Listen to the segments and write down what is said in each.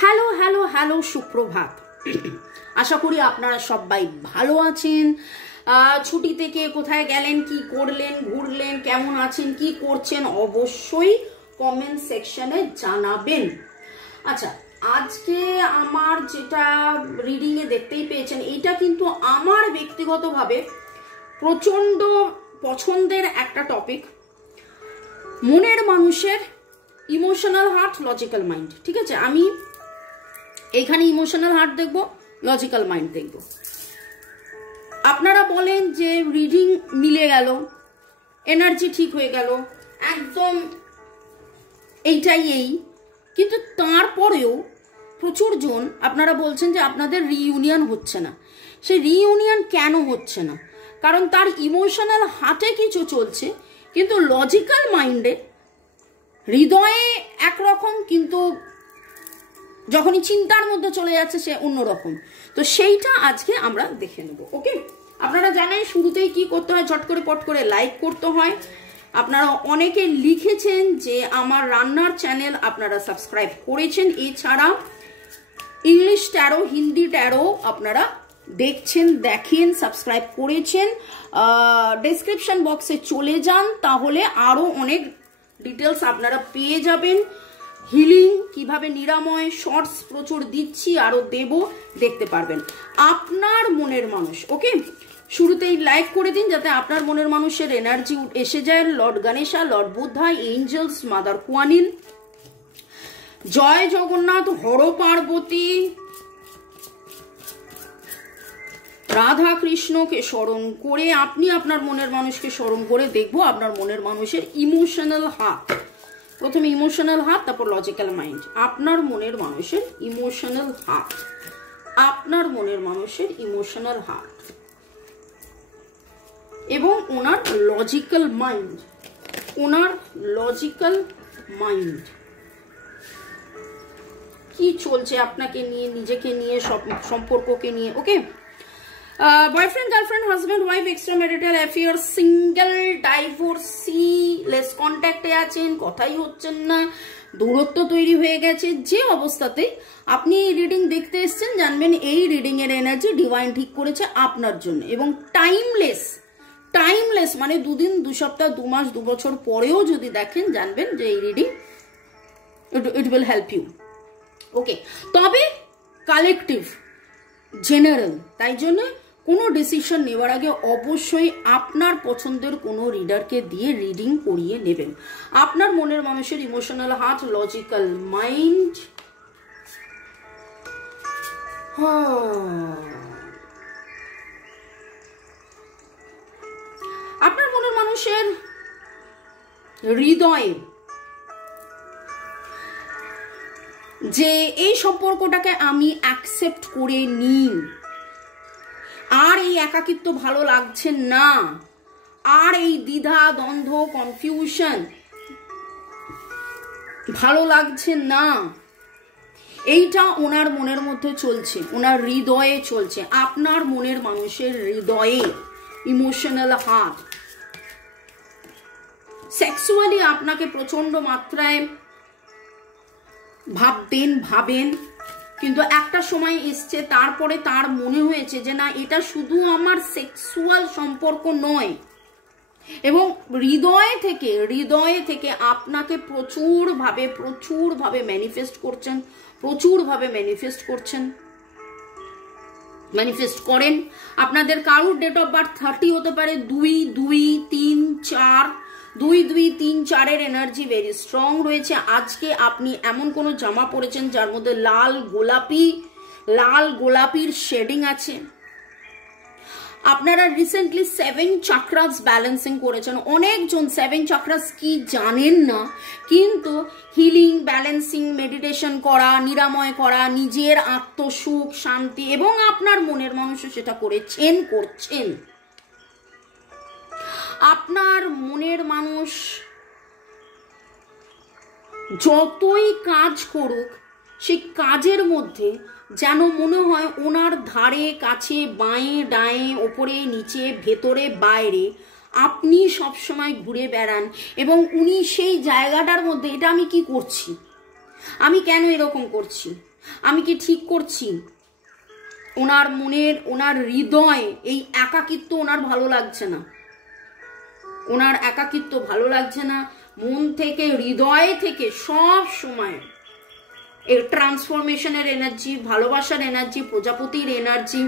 Hello hello hello সুপ্রভাত। আশা করি আপনারা সবাই ভালো আছেন। ছুটি থেকে কোথায় গেলেন, কি করলেন, ঘুরলেন, কেমন আছেন, কি করছেন অবশ্যই কমেন্ট সেকশনে জানাবেন। আচ্ছা, আজকে আমার যেটা রিডিং এ দেখতেই পেয়েছেন, এইটা কিন্তু আমার ব্যক্তিগতভাবে প্রচন্ড পছন্দের একটা টপিক। মনের মানুষের ইমোশনাল হার্ট, লজিক্যাল মাইন্ড। ঠিক আছে, আমি এখানে ইমোশনাল হার্ট দেখবো, লজিক্যাল মাইন্ড দেখবো। আপনারা বলেন যে রিডিং মিলে গেল, এনার্জি ঠিক হয়ে গেল, একদম এইটাই কিন্তু তারপরেও প্রচুর জন আপনারা বলছেন যে আপনাদের রিইউনিয়ন হচ্ছে না। সেই রিইউনিয়ন কেন হচ্ছে না? কারণ তার ইমোশনাল হার্টে কিছু চলছে, কিন্তু লজিক্যাল মাইন্ডে, হৃদয়ে একরকম, কিন্তু যখনই চিন্তার মধ্যে চলে যাচ্ছে সে অন্যরকম। তো সেইটা আজকে আমরা দেখে নেব। ওকে, আপনারা জানেন শুরুতেই কি করতে হয়, ঝট করে পট করে লাইক করতে হয়। আপনারা অনেকে লিখেছেন যে আমার রান্নার চ্যানেল আপনারা সাবস্ক্রাইব করেছেন, এছাড়া ইংলিশ ট্যারো, হিন্দি ট্যারো আপনারা দেখছেন, দেখেন, সাবস্ক্রাইব করেছেন। ডেসক্রিপশন বক্সে চলে যান, তাহলে আরো অনেক ডিটেলস আপনারা পেয়ে যাবেন। হিলিং কিভাবে, নিরাময় শর্টস প্রচুর দিচ্ছি, আরো দেব, দেখতে পারবেন। আপনার মনের মানুষ, ওকে, শুরুতেই লাইক করে দিন যাতে আপনার মনের মানুষের এনার্জি এসে যায়। Lord Ganesha, lord Buddha, angels, mother Guanyin, Jai Jagannath, Har Parvati, Radha কৃষ্ণকে স্মরণ করে আপনি আপনার মনের মানুষকে স্মরণ করে দেখবো আপনার মনের মানুষের ইমোশনাল হার্ট। প্রথমে ইমোশনাল হার্ট, তারপর লজিক্যাল মাইন্ড। আপনার মনের মানুষের ইমোশনাল হার্ট, আপনার মনের মানুষের ইমোশনাল হার্ট এবং ওনার লজিক্যাল মাইন্ড, ওনার লজিক্যাল মাইন্ড কি চলছে আপনাকে নিয়ে, নিজেকে নিয়ে, সম্পর্ককে নিয়ে। Okay, boyfriend, girlfriend, husband, wife, extra marital affair, single, divorcee, less কন্ট্যাক্টে আছেন, কথাই হচ্ছেন না, দূরত্ব তৈরি হয়ে গেছে, যে অবস্থাতে আপনি এই রিডিং দেখতে এসছেন, জানবেন এই রিডিং এর এনার্জি ডিভাইন ঠিক করেছে আপনার জন্য। এবং টাইমলেস, টাইমলেস মানে দুদিন, দু সপ্তাহ, 2 মাস, 2 বছর পরেও যদি দেখেন, জানবেন যে এই reading it will help you. Okay, তবে কালেকটিভ, জেনারেল, তাই জন্য কোনো ডিসিশন নেওয়ার আগে অবশ্যই আপনার পছন্দের কোনো রিডারকে দিয়ে রিডিং করিয়ে নেবেন। আপনার মনের মানুষের ইমোশনাল হার্ট, লজিক্যাল মাইন্ড। আপনার মনের মানুষের হৃদয়ে যে এই সম্পর্কটাকে আমি অ্যাকসেপ্ট করে নিই, আর এই একাকিত্ব ভালো লাগছে না, আর এই দ্বিধা, দ্বন্দ্ব, কনফিউশন ভালো লাগছে না, এইটা ওনার মনের মধ্যে চলছে, ওনার হৃদয়ে চলছে। আপনার মনের মানুষের হৃদয়ে ইমোশনাল হার্ট, সেক্সুয়ালি আপনাকে প্রচন্ড মাত্রায় ভাবেন, কিন্তু একটা সময় এসছে, তারপরে তার মনে হয়েছে যে না, এটা শুধু আমার সেক্সুয়াল সম্পর্ক নয়, এবং হৃদয় থেকে আপনাকে প্রচুরভাবে ম্যানিফেস্ট করেন। আপনাদের কারুর ডেট অফ বার্থ 30 হতে পারে, 2, 2, 3, 4, 2, 2, 3, 4 এনার্জি ভেরি স্ট্রং রয়েছে। আজকে আপনি এমন কোনো জামা পরেছেন যার মধ্যে লাল গোলাপির শেডিং আছে। আপনারা রিসেন্টলি 7 চাকরাস ব্যালেন্সিং করেছেন। অনেকজন 7 চাকরাস কি জানেন না, কিন্তু হিলিং, ব্যালেন্সিং, মেডিটেশন করা, নিরাময় করা, নিজের আত্মসুখ, শান্তি, এবং আপনার মনের মানুষও সেটা করছেন। আপনার মনের মানুষ যতই কাজ করুক, সেই কাজের মধ্যে যেন মনে হয় ওনার ধারে কাছে, বাঁয়ে ডায়ে, ওপরে নিচে, ভেতরে বাইরে আপনি সবসময় ঘুরে বেড়ান, এবং উনি সেই জায়গাটার মধ্যে, এটা আমি কি করছি, আমি কেন এরকম করছি, আমি কি ঠিক করছি? ওনার মনের, ওনার হৃদয়, এই একাকিত্ব ওনার ভালো লাগছে না, ওনার একাকিত্ব ভালো লাগছে না। মন থেকে, হৃদয় থেকে সব সময় এই ট্রান্সফরমেশনের এনার্জি, ভালোবাসার এনার্জি, প্রজাপতির এনার্জি,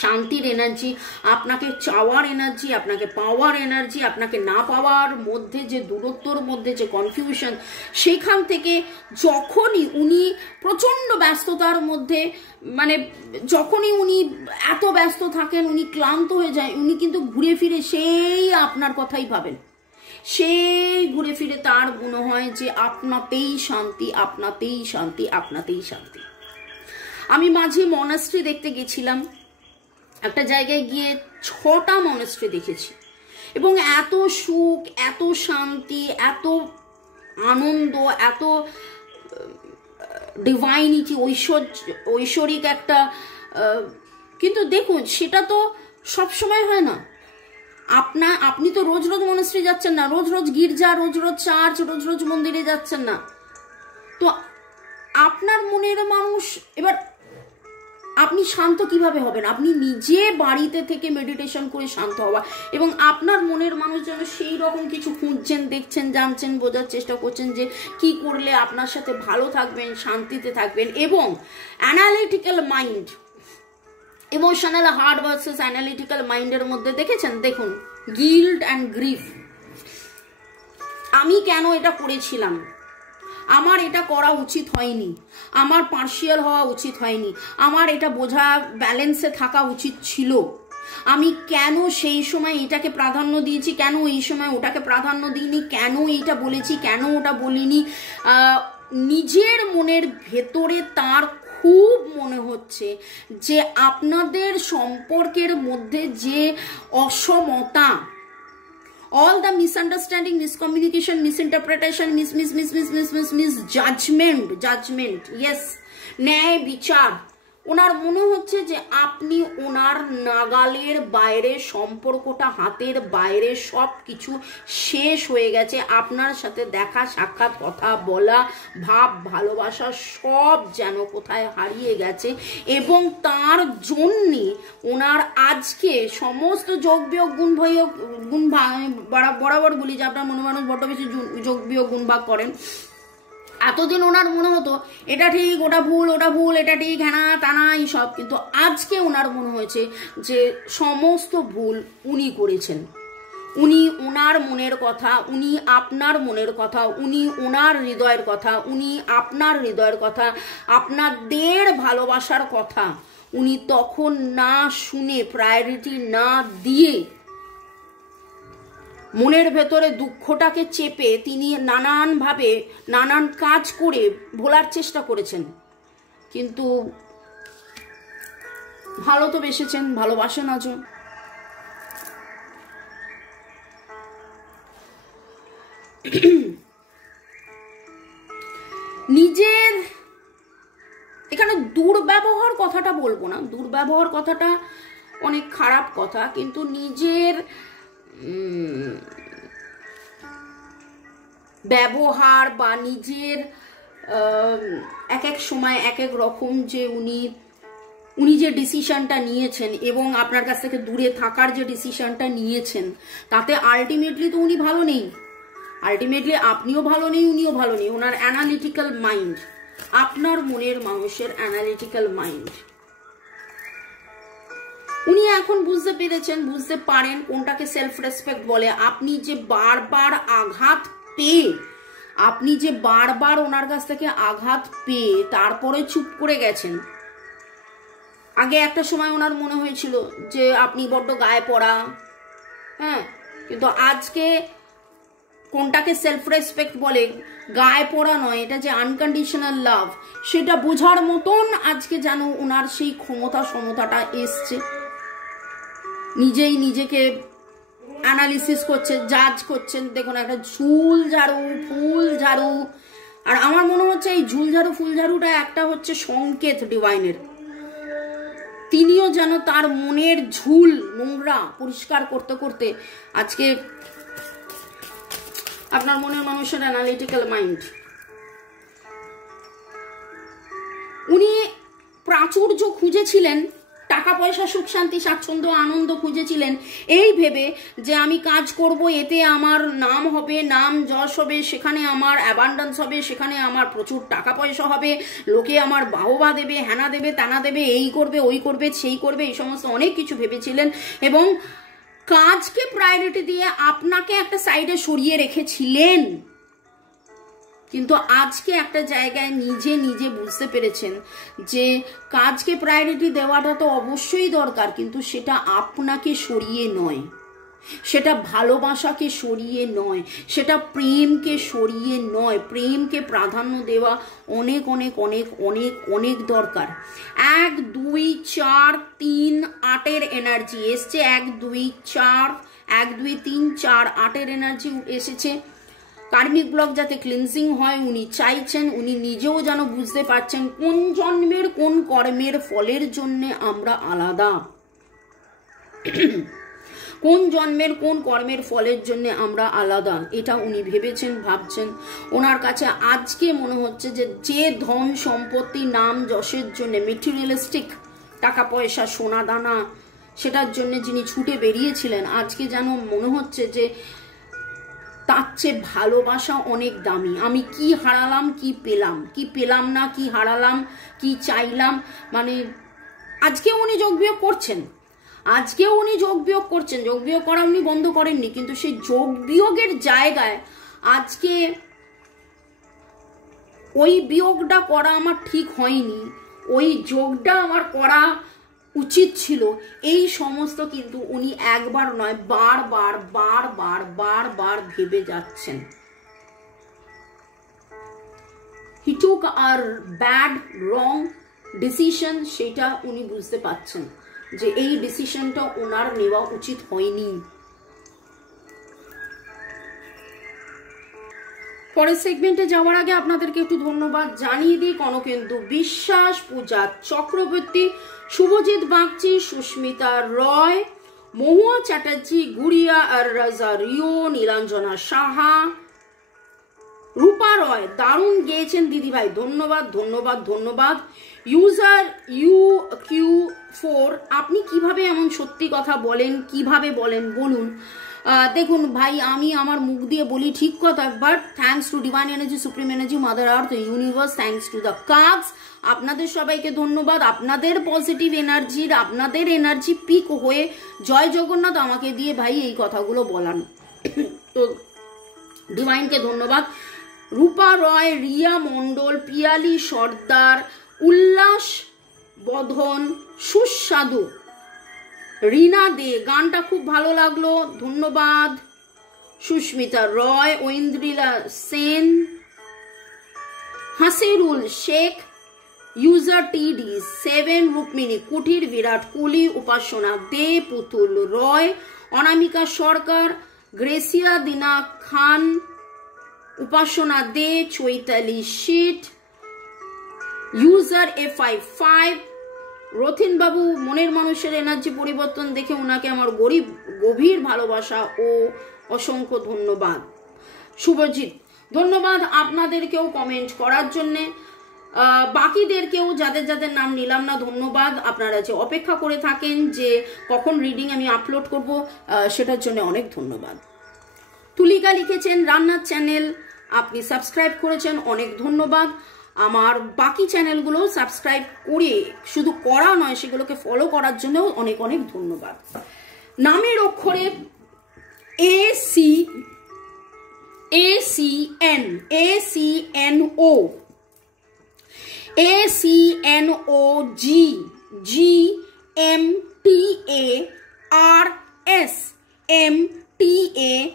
শান্তির এনার্জি, আপনাকে চাওয়ার এনার্জি, আপনাকে পাওয়ার এনার্জি, আপনাকে না পাওয়ার মধ্যে যে দূরত্বর মধ্যে যে কনফিউশন, সেখান থেকে যখনই উনি প্রচণ্ড ব্যস্ততার মধ্যে, মানে যখনই উনি এত ব্যস্ত থাকেন, উনি ক্লান্ত হয়ে যায়, উনি কিন্তু ঘুরে ফিরে সেই আপনার কথাই ভাবেন, সেই ঘুরে ফিরে তার মনে হয় যে আপনাতেই শান্তি, আপনাতেই শান্তি, আপনাতেই শান্তি। আমি মাঝে মনাস্ট্রি দেখতে গেছিলাম, একটা জায়গায় গিয়ে 6টা মনাস্ট্রি দেখেছি, এবং এত সুখ, এত শান্তি, এত আনন্দ, এত ডিভাইনিটি, ঐশ্বরিক একটা, কিন্তু দেখুন সেটা তো সব সময় হয় না। আপনি তো রোজ রোজ মনাস্ট্রি যাচ্ছেন না, রোজ রোজ গির্জা, রোজ রোজ চার্চ, রোজ রোজ মন্দিরে যাচ্ছেন না। তো আপনার মনের মানুষ, এবার আপনি শান্ত কিভাবে হবেন? আপনি নিজে বাড়িতে থেকে মেডিটেশন করে শান্ত হওয়া, এবং আপনার মনের মানুষ যেন সেই রকম কিছু খুঁজছেন, দেখছেন, জানছেন, বোঝার চেষ্টা করছেন যে কি করলে আপনার সাথে ভালো থাকবেন, শান্তিতে থাকবেন। এবং analytical mind, emotional heart versus analytical মাইন্ডের মধ্যে দেখেছেন, দেখুন গিল্ট অ্যান্ড গ্রিফ। আমি কেন এটা করেছিলাম, আমার এটা করা উচিত হয়নি, আমার পার্শিয়াল হওয়া উচিত হয়নি, আমার এটা বোঝা, ব্যালেন্সে থাকা উচিত ছিল, আমি কেন সেই সময় এটাকে প্রাধান্য দিয়েছি, কেন এই সময় ওটাকে প্রাধান্য দিইনি, কেন এইটা বলেছি, কেন ওটা বলিনি। নিজের মনের ভেতরে তার খুব মনে হচ্ছে যে আপনাদের সম্পর্কের মধ্যে যে অসমতা, all the misunderstanding, miscommunication, misinterpretation, judgment, yes, ন্যায় বিচার, ওনার মনে হচ্ছে যে আপনি ওনার নাগালের বাইরে, সম্পর্কটা হাতের বাইরে, সব কিছু শেষ হয়ে গেছে, আপনার সাথে দেখা সাক্ষাৎ, কথা বলা, ভাব, ভালোবাসা সব যেন কোথায় হারিয়ে গেছে। এবং তার জন্যে ওনার আজকে সমস্ত যোগ বিয়োগ গুণ বরাবর বলি যে আপনার মনে মানুষ বড্ড বেশি যোগ বিয়োগ গুণ ভাগ করেন। এতদিন ওনার মনে হতো এটা ঠিক, ওটা ভুল, ওটা ভুল, এটা ঠিক, হ্যানা তানা এইসব, কিন্তু আজকে ওনার মনে হয়েছে যে সমস্ত ভুল উনি করেছেন। উনি ওনার মনের কথা, উনি আপনার মনের কথা, উনি ওনার হৃদয়ের কথা, উনি আপনার হৃদয়ের কথা, আপনাদের ভালোবাসার কথা উনি তখন না শুনে, প্রায়োরিটি না দিয়ে, মনের ভেতরে দুঃখটাকে চেপে তিনি নানানভাবে নানান কাজ করে ভোলার চেষ্টা করেছেন। কিন্তু ভালো তো বেসেছেন, ভালোবাসেন আজও। নিজের এখানে দুর্ব্যবহার কথাটা বলবো না, দুর্ব্যবহার কথাটা অনেক খারাপ কথা, কিন্তু নিজের ব্যবহার বা নিজের এক এক সময় এক এক রকম, যে উনি যে ডিসিশনটা নিয়েছেন এবং আপনার কাছ থেকে দূরে থাকার যে ডিসিশনটা নিয়েছেন, তাতে আলটিমেটলি তো উনি ভালো নেই, আলটিমেটলি আপনিও ভালো নেই, উনিও ভালো নেই। ওনার অ্যানালিটিক্যাল মাইন্ড, আপনার মনের মানুষের অ্যানালিটিক্যাল মাইন্ড, উনি এখন বুঝতে পেরেছেন, বুঝতে পারেন কোনটাকে সেলফ রেসপেক্ট বলে। আপনি যে বারবার আঘাত পেয়ে, আপনি যে বারবার ওনার কাছ থেকে আঘাত পেয়ে তারপরে চুপ করে গেছেন। আগে একটা সময় ওনার মনে হয়েছিল যে আপনি বড্ড গায়ে পড়া, হ্যাঁ, কিন্তু আজকে কোনটাকে সেলফ রেসপেক্ট বলে, গায়ে পড়া নয়, এটা যে আনকন্ডিশনাল লাভ, সেটা বোঝার মতন আজকে যেন ওনার সেই সমতাটা এসছে। নিজেই নিজেকে অ্যানালিসিস করছে, জাজ করছেন। দেখুন, একটা ঝুল ঝাড়ু, ফুল ঝাড়ু, আর আমার মনে হচ্ছে এই ঝুল ঝাড়ু ফুল ঝাড়ুটা একটা হচ্ছে সংকেত ডিভাইনের। তিনিও যেন তার মনের ঝুল নোংরা পরিষ্কার করতে করতে আজকে আপনার মনের মানুষের অ্যানালিটিক্যাল মাইন্ড, উনি প্রাচুর্য খুঁজেছিলেন, টাকা পয়সা, সুখ শান্তি স্বাচ্ছন্দ্য আনন্দ খুঁজেছিলেন এই ভেবে যে আমি কাজ করব, এতে আমার নাম হবে, নাম যশ হবে, সেখানে আমার অ্যাবান্ডেন্স হবে, সেখানে আমার প্রচুর টাকা পয়সা হবে, লোকে আমার বাহবা দেবে, হ্যানা দেবে, তানা দেবে, এই করবে, ওই করবে, সেই করবে, এই সমস্ত অনেক কিছু ভেবেছিলেন এবং কাজকে প্রায়োরিটি দিয়ে আপনাকে একটা সাইডে সরিয়ে রেখেছিলেন। কিন্তু আজকে একটা জায়গায় নিজে নিজে বুঝতে পেরেছেন যে কাজকে প্রায়োরিটি দেওয়াটা তো অবশ্যই দরকার, কিন্তু সেটা আপনাকে সরিয়ে নয়, সেটা ভালোবাসাকে সরিয়ে নয়, সেটা প্রেমকে সরিয়ে নয়। প্রেমকে প্রাধান্য দেওয়া অনেক অনেক অনেক অনেক অনেক দরকার। 1 2 4 3 8-এর এনার্জি এসছে, 1 2 4 1 2 3 4 8-এর এনার্জি এসেছে। কার্মিক ব্লক যাতে ক্লিনজিং হয় উনি চাইছেন, উনি নিজেও যেন বুঝতে পারছেন কোন জন্মের কোন কর্মের ফলের জন্য আমরা আলাদা, কোন জন্মের কোন কর্মের ফলের জন্য আমরা আলাদা, এটা উনি ভেবেছেন, ভাবছেন। ওনার কাছে আজকে মনে হচ্ছে যে ধন সম্পত্তি নাম যশের জন্য, মেটেরিয়ালিস্টিক টাকা পয়সা সোনা দানা, সেটার জন্য যিনি ছুটে বেরিয়েছিলেন, আজকে যেন মনে হচ্ছে যে তার চেয়ে ভালোবাসা অনেক দামি। আমি কি হারালাম, কি পেলাম, কি পেলাম না, কি হারালাম, কি চাইলাম, মানে আজকে উনি যোগ বিয়োগ করছেন, আজকেও উনি যোগ বিয়োগ করছেন, যোগ বিয়োগ করা উনি বন্ধ করেননি, কিন্তু সেই যোগ বিয়োগের জায়গায় আজকে ওই বিয়োগটা করা আমার ঠিক হয়নি, ওই যোগটা আমার করা উচিত ছিল, এই সমস্ত কিন্তু উনি একবার নয় বারবার বারবার বারবার ভেবে যাচ্ছেন। হি টুক আর ব্যাড রং ডিসিশন, সেটা উনি বুঝতে পারছেন যে এই ডিসিশনটা ওনার নেওয়া উচিত হয়নি। পরের সেগমেন্টে যাওয়ার আগে আপনাদেরকে একটু ধন্যবাদ জানিয়ে দিই। কনকেন্দু বিশ্বাস, পূজা চক্রবর্তী, শুভজিৎ বাগচি, সুস্মিতা রয়, মহুয়া চ্যাটার্জি, গুড়িয়া আর রাজা রিও, নীলাঞ্জনা সাহা, রূপা রয়, দারুণ গেয়েছেন দিদিভাই, ধন্যবাদ ধন্যবাদ ধন্যবাদ। ইউজার UQ4, আপনি কিভাবে এমন সত্যি কথা বলেন, কিভাবে বলেন বলুন। দেখুন ভাই, আমি আমার মুখ দিয়ে বলি ঠিক কথা, but thanks to divine energy, supreme energy, mother earth, universe, thanks to the cards, আপনাদের সবাইকে ধন্যবাদ। আপনাদের পজিটিভ এনার্জির, আপনাদের এনার্জি পিক হয়ে জয় জগন্নাথ আমাকে দিয়ে ভাই এই কথাগুলো বলান, তো ডিভাইনকে ধন্যবাদ। রূপা রয়, রিয়া মণ্ডল, পিয়ালি সর্দার, উল্লাস বধন, সুস্বাদু, রিনা দে, গানটা খুব ভালো লাগলো, ধন্যবাদ। সুস্মিতা রয়, ঐন্দ্রিলা সেন, হাসিরুল শেখ, ইউজার TD7, রুক্মিণী কুঠির, বিরাট কোহলি, উপাসনা দে, পুতুল রয়, অনামিকা সরকার, গ্রেসিয়া দিনা খান, উপাসনা দে, চৈতালি শীত, ইউজার A55, রথিন বাবু, মনের মানুষের এনার্জি পরিবর্তন দেখে ওনাকে আমার গভীর ভালোবাসা ও অসংখ্য ধন্যবাদ। শুভজিৎ, ধন্যবাদ আপনাদেরকেও কমেন্ট করার জন্যে। বাকিদেরকেও যাদের যাদের নাম নিলাম না ধন্যবাদ। আপনারা যে অপেক্ষা করে থাকেন যে কখন রিডিং আমি আপলোড করব, সেটার জন্য অনেক ধন্যবাদ। তুলিকা লিখেছেন রান্নার চ্যানেল আপনি সাবস্ক্রাইব করেছেন, অনেক ধন্যবাদ। আমার বাকি চ্যানেলগুলো সাবস্ক্রাইব করে, শুধু করা নয় সেগুলোকে ফলো করার জন্য অনেক অনেক ধন্যবাদ। নামের অক্ষরে ACN, ACNO, ACNOG, GMTARS, MTARS,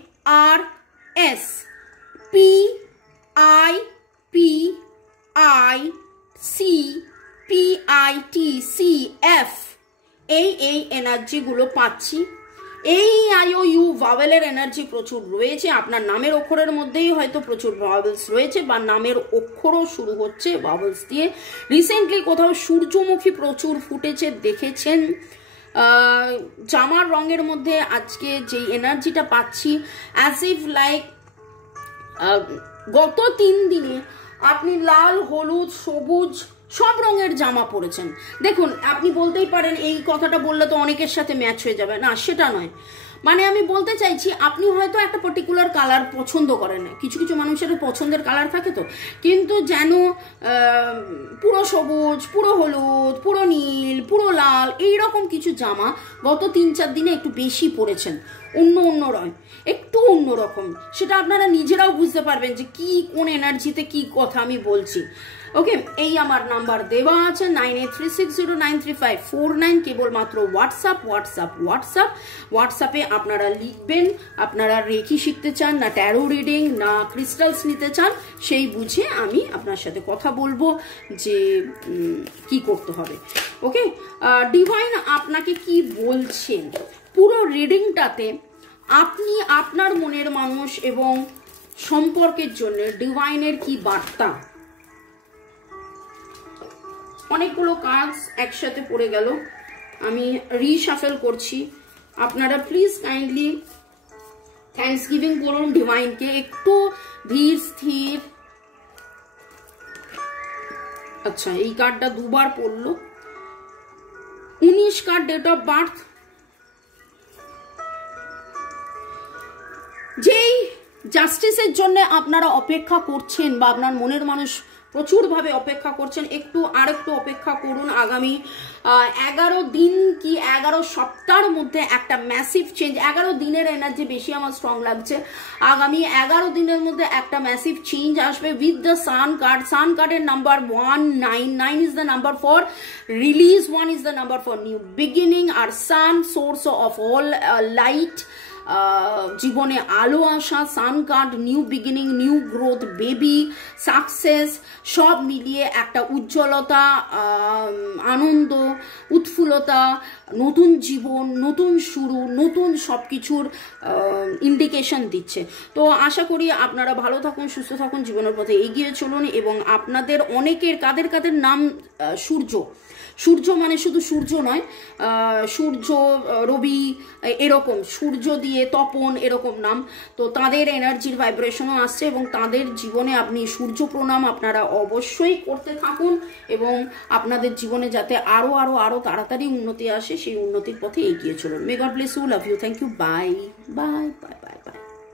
PIPICPITCF, এই এনার্জিগুলো পাচ্ছি। এই IOU ভাওয়েলের এনার্জি প্রচুর রয়েছে, আপনার নামের অক্ষরের মধ্যেই হয়তো প্রচুর ভাওয়েলস রয়েছে, বা নামের অক্ষরও শুরু হচ্ছে ভাওয়েলস দিয়ে। রিসেন্টলি কোথাও সূর্যমুখী প্রচুর ফুটেছে দেখেছেন। জামার রঙের মধ্যে আজকে যেই এনার্জিটা পাচ্ছি, অ্যাজ ইফ লাইক গত 3 দিনে আপনি লাল, হলুদ, সবুজ সব রঙের জামা পরেছেন। দেখুন, আপনি বলতেই পারেন এই কথাটা বললে তো অনেকের সাথে ম্যাচ হয়ে যাবে, না সেটা নয়। মানে আমি বলতে চাইছি, আপনি হয়তো একটা পার্টিকুলার কালার পছন্দ করেন, কিছু কিছু মানুষের পছন্দের কালার থাকে তো, কিন্তু যেন পুরো সবুজ, পুরো হলুদ, পুরো নীল, পুরো লাল, এইরকম কিছু জামা গত 3-4 দিনে একটু বেশি পরেছেন, অন্য রং, একটু অন্যরকম। সেটা আপনারা নিজেরাও বুঝতে পারবেন যে কি কোন এনার্জিতে কি কথা আমি বলছি। ওকে, এই আমার নাম্বার দেওয়া আছে 9836093549, কেবলমাত্র হোয়াটসঅ্যাপে আপনারা লিখবেন আপনারা রেকি শিখতে চান না ট্যারো রিডিং না ক্রিস্টালস নিতে চান, সেই বুঝে আমি আপনার সাথে কথা বলবো যে কি করতে হবে। ওকে, ডিভাইন আপনাকে কি বলছেন পুরো রিডিংটাতে, আপনি আপনার মনের মানুষ এবং সম্পর্কের জন্য ডিভাইনের কি বার্তা। অনেকগুলো কার্ডস একসাথে পড়ে গেল, আমি রিশাফেল করছি। আপনারা প্লিজ কাইন্ডলি থ্যাঙ্কস গিভিং করুন ডিভাইনকে, একটু ধীর স্থির। আচ্ছা, এই কার্ডটা দুবার পড়লো। 19 কার্ড ডেট অফ বার্থ। যেই জাস্টিসের জন্য আপনারা অপেক্ষা করছেন বা আপনার মনের মানুষ প্রচুরভাবে অপেক্ষা করছেন, আরেকটু অপেক্ষা করুন। আগামী 11 দিন কি 11 সপ্তাহের মধ্যে একটা ম্যাসিভ চেঞ্জ, 11 দিনের এনার্জি বেশি আমার স্ট্রং লাগছে। আগামী 11 দিনের মধ্যে একটা ম্যাসিভ চেঞ্জ আসবে with the sun card. Sun কার্ডের number 199 is the number for release, 1 is the number for new beginning, আর sun source of all light, জীবনে আলো আসা, sun card, new beginning, new growth, baby, success, সব মিলিয়ে একটা উজ্জ্বলতা, আনন্দ, উৎফুল্লতা, নতুন জীবন, নতুন শুরু, নতুন সব কিছুর ইন্ডিকেশন দিচ্ছে। তো আশা করি আপনারা ভালো থাকুন, সুস্থ থাকুন, জীবনের পথে এগিয়ে চলুন। এবং আপনাদের অনেকের কাদের নাম সূর্য মানে শুধু সূর্য নয়, সূর্য, রবি, এরকম সূর্য দিয়ে তপন, এরকম নাম, তো তাদের এনার্জির ভাইব্রেশনও আসছে এবং তাদের জীবনে আপনি সূর্য প্রণাম আপনারা অবশ্যই করতে থাকুন এবং আপনাদের জীবনে যাতে আরো তাড়াতাড়ি উন্নতি আসে, সেই উন্নতির পথে এগিয়ে চলুন। May God bless you, love you, thank you, bye bye bye bye by.